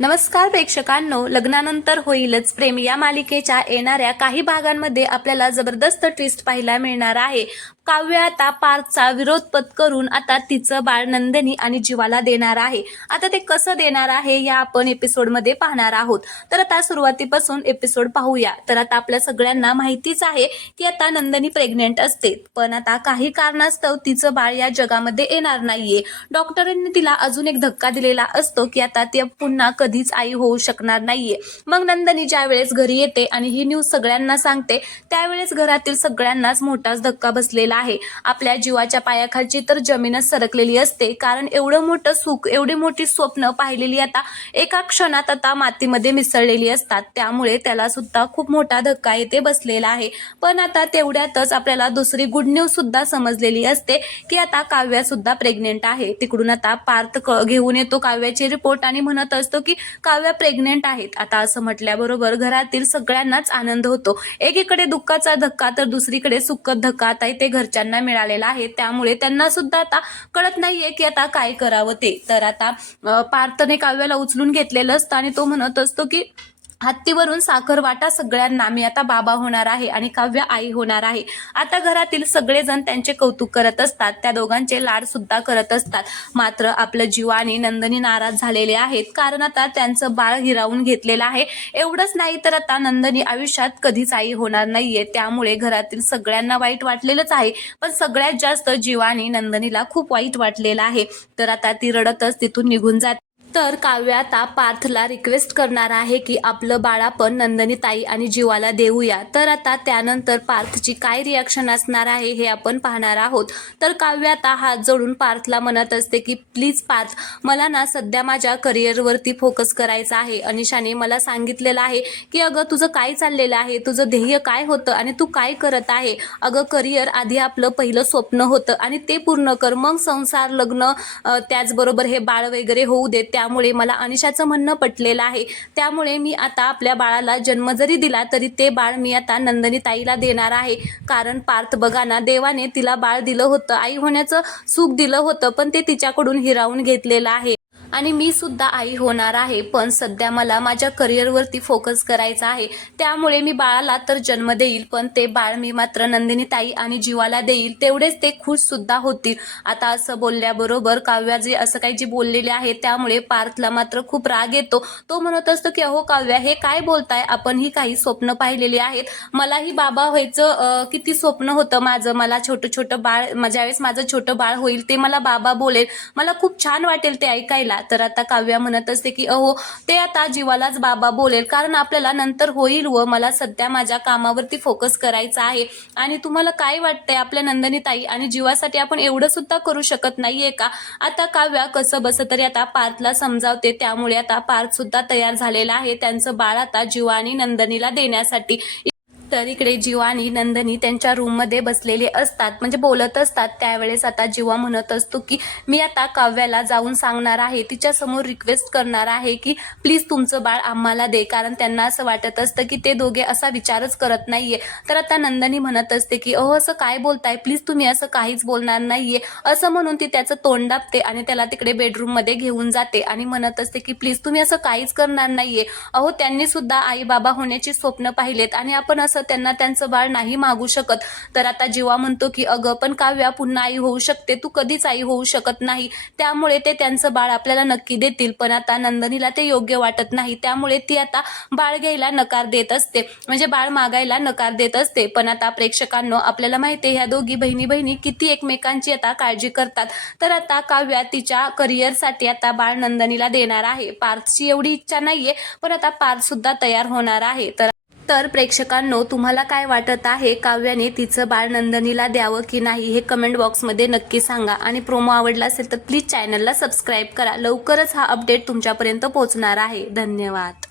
नमस्कार प्रेक्षकांनो, लग्नानंतर होईलच प्रेम या मालिकेच्या येणाऱ्या काही भागांमध्ये आपल्याला जबरदस्त ट्विस्ट पाहायला मिळणार आहे। काव्य आता पार्थचा विरोध पत्करून आता तिचं बाळ नंदिनी आणि जीवाला देणार आहे। आता ते कसं देणार आहे या आपण एपिसोडमध्ये पाहणार आहोत। तर आता सुरुवातीपासून एपिसोड पाहूया। तर आता आपल्या सगळ्यांना माहितीच आहे की आता नंदिनी प्रेग्नेंट असते, पण आता काही कारणास्तव तिचं बाळ या जगामध्ये येणार नाहीये। डॉक्टरांनी तिला अजून एक धक्का दिलेला असतो की आता ती पुन्हा कधीच आई होऊ शकणार नाहीये। मग नंदिनी ज्यावेळेस घरी येते आणि ही न्यूज सगळ्यांना सांगते, त्यावेळेस घरातील सगळ्यांनाच मोठाच धक्का बसलेला आहे। आपल्या जीवाच्या पायाखालची तर जमीनच सरकलेली असते, कारण एवढं मोठं सुख, एवढी मोठी स्वप्न पाहिलेली आता एका क्षणात आता मातीमध्ये मिसळलेली असतात। त्यामुळे त्याला सुद्धा खूप मोठा धक्का येथे बसलेला आहे। पण आता तेवढ्यातच आपल्याला दुसरी गुड न्यूज सुद्धा समजलेली असते की आता काव्या सुद्धा प्रेग्नेंट आहे। तिकडून आता पार्थ घेऊन येतो काव्याची रिपोर्ट आणि म्हणत असतो की काव्या प्रेग्नेंट आहेत। आता असं म्हटल्याबरोबर घरातील सगळ्यांनाच आनंद होतो। एकीकडे दुःखाचा धक्का तर दुसरीकडे सुखद धक्का आता इथे घरच्यांना मिळालेला आहे। त्यामुळे त्यांना सुद्धा आता कळत नाहीये की आता काय करावं ते। तर आता पार्थने काव्याला उचलून घेतलेलं असतं आणि तो म्हणत असतो की हत्तीवरून साखर वाटा सगळ्यांना, मी आता बाबा होणार आहे आणि काव्य आई होणार आहे। आता घरातील सगळेजण त्यांचे कौतुक करत असतात, त्या दोघांचे लाड सुद्धा करत असतात। मात्र आपलं जीवा आणि नंदिनी नाराज झालेले आहेत, कारण आता त्यांचं बाळ हिरावून घेतलेलं आहे। एवढंच नाही तर आता नंदिनी आयुष्यात कधीच आई होणार नाहीये। त्यामुळे घरातील सगळ्यांना वाईट वाटलेलंच आहे, पण सगळ्यात जास्त जीवा आणि नंदिनीला खूप वाईट वाटलेलं आहे। तर आता ती रडतच तिथून निघून जाते। तर काव्य आता पार्थला रिक्वेस्ट करणार आहे की आपलं बाळ आपण नंदिनी ताई आणि जीवाला देऊया। तर आता त्यानंतर पार्थची काय रिॲक्शन असणार आहे हे आपण पाहणार आहोत। तर काव्य आता हात जोडून पार्थला म्हणत असते की प्लीज पार्थ, मला ना सध्या माझ्या करिअरवरती फोकस करायचा आहे। अनिशाने मला सांगितलेलं आहे की अगं तुझं काय चाललेलं आहे, तुझं ध्येय काय होतं आणि तू काय करत आहे। अगं करिअर आधी आपलं पहिलं स्वप्न होतं आणि ते पूर्ण कर, मग संसार, लग्न, त्याचबरोबर हे बाळ वगैरे होऊ दे। त्यामुळे मला अनिशाचं म्हणणं पटलेलं आहे। त्यामुळे मी आता आपल्या बाळाला जन्म जरी दिला तरी ते बाळ मी आता नंदिनी ताईला देणार आहे। कारण पार्थ बघा ना, देवाने तिला बाळ दिलं होतं, आई होण्याचं सुख दिलं होतं, पण ते तिच्याकडून हिरावून घेतलेलं आहे। आणि मी सुद्धा आई होणार आहे, पण सध्या मला माझ्या करिअरवरती फोकस करायचा आहे। त्यामुळे मी बाळाला तर जन्म देईल, पण ते बाळ मी मात्र नंदिनी ताई आणि जीवाला देईल, तेवढेच ते खुश सुद्धा होतील। आता असं बोलल्याबरोबर काव्या जे असं काही जी बोललेले आहे त्यामुळे पार्थला मात्र खूप राग येतो। तो म्हणत असतो की अहो काव्या, हे काय बोलताय, आपण ही काही स्वप्न पाहिलेली आहेत, मलाही बाबा व्हायचं किती स्वप्न होतं माझं। मला छोटं छोटं बाळ, ज्यावेळेस माझं छोटं बाळ होईल ते मला बाबा बोलेल, मला खूप छान वाटेल ते ऐकायला। तर आता काव्या म्हणत असते की अहो ते आता जीवालाच बाबा बोलेल, कारण आपल्याला नंतर होईल व मला सध्या माझ्या कामावरती फोकस करायचा आहे। आणि तुम्हाला काय वाटतंय, आपल्या नंदिनी ताई आणि जीवासाठी आपण एवढं सुद्धा करू शकत नाहीये का। आता काव्या कसं बस तरी आता पार्थला समजावते। त्यामुळे आता पार्थ सुद्धा तयार झालेला आहे त्यांचं बाळ आता जीवा आणि नंदिनीला देण्यासाठी। तर इकडे जीवा आणि नंदिनी त्यांच्या रूम मध्ये बसलेले असतात, म्हणजे बोलत असतात। त्यावेळेस आता जीवा म्हणत असतो की मी आता काव्याला जाऊन सांगणार आहे, तिच्या समोर रिक्वेस्ट करणार आहे की प्लीज तुमचं बाळ आम्हाला दे, कारण त्यांना असं वाटत असतं की ते दोघे असा विचारच करत नाहीये। तर आता नंदिनी म्हणत असते की अहो असं काय बोलताय, प्लीज तुम्ही असं काहीच बोलणार नाहीये, असं म्हणून ती त्याचं तोंड दाबते आणि त्याला तिकडे बेडरूम मध्ये घेऊन जाते आणि म्हणत असते की प्लीज तुम्ही असं काहीच करणार नाहीये। अहो त्यांनी सुद्धा आई बाबा होण्याची स्वप्न पाहिलेत आणि आपण असं त्यांना त्यांचं बाळ नाही मागू शकत। तर आता जीवा म्हणतो की अगं पण काव्या पुन्हा आई होऊ शकते, तू कधीच आई होऊ शकत नाही, त्यामुळे ते त्यांचं बाळ आपल्याला नक्की देतील। पण आता नंदिनीला ते योग्य वाटत नाही, त्यामुळे ती आता बाळ घ्यायला नकार देत असते, म्हणजे बाळ मागायला नकार देत असते। पण आता प्रेक्षकांनो, आपल्याला माहिती आहे ह्या दोघी बहिणी किती एकमेकांची आता काळजी करतात। तर आता काव्या तिच्या करिअरसाठी आता बाळ नंदिनीला देणार आहे। पार्थची एवढी इच्छा नाहीये, पण आता पार्थ सुद्धा तयार होणार आहे। तर प्रेक्षकांनो, तुम्हाला काय वाटत आहे, काव्याने तिचं बाळ नंदिनीला द्यावं की नाही हे कमेंट बॉक्समध्ये नक्की सांगा। आणि प्रोमो आवडला असेल तर प्लीज चॅनलला सबस्क्राईब करा। लवकरच हा अपडेट तुमच्यापर्यंत पोहोचणार आहे। धन्यवाद।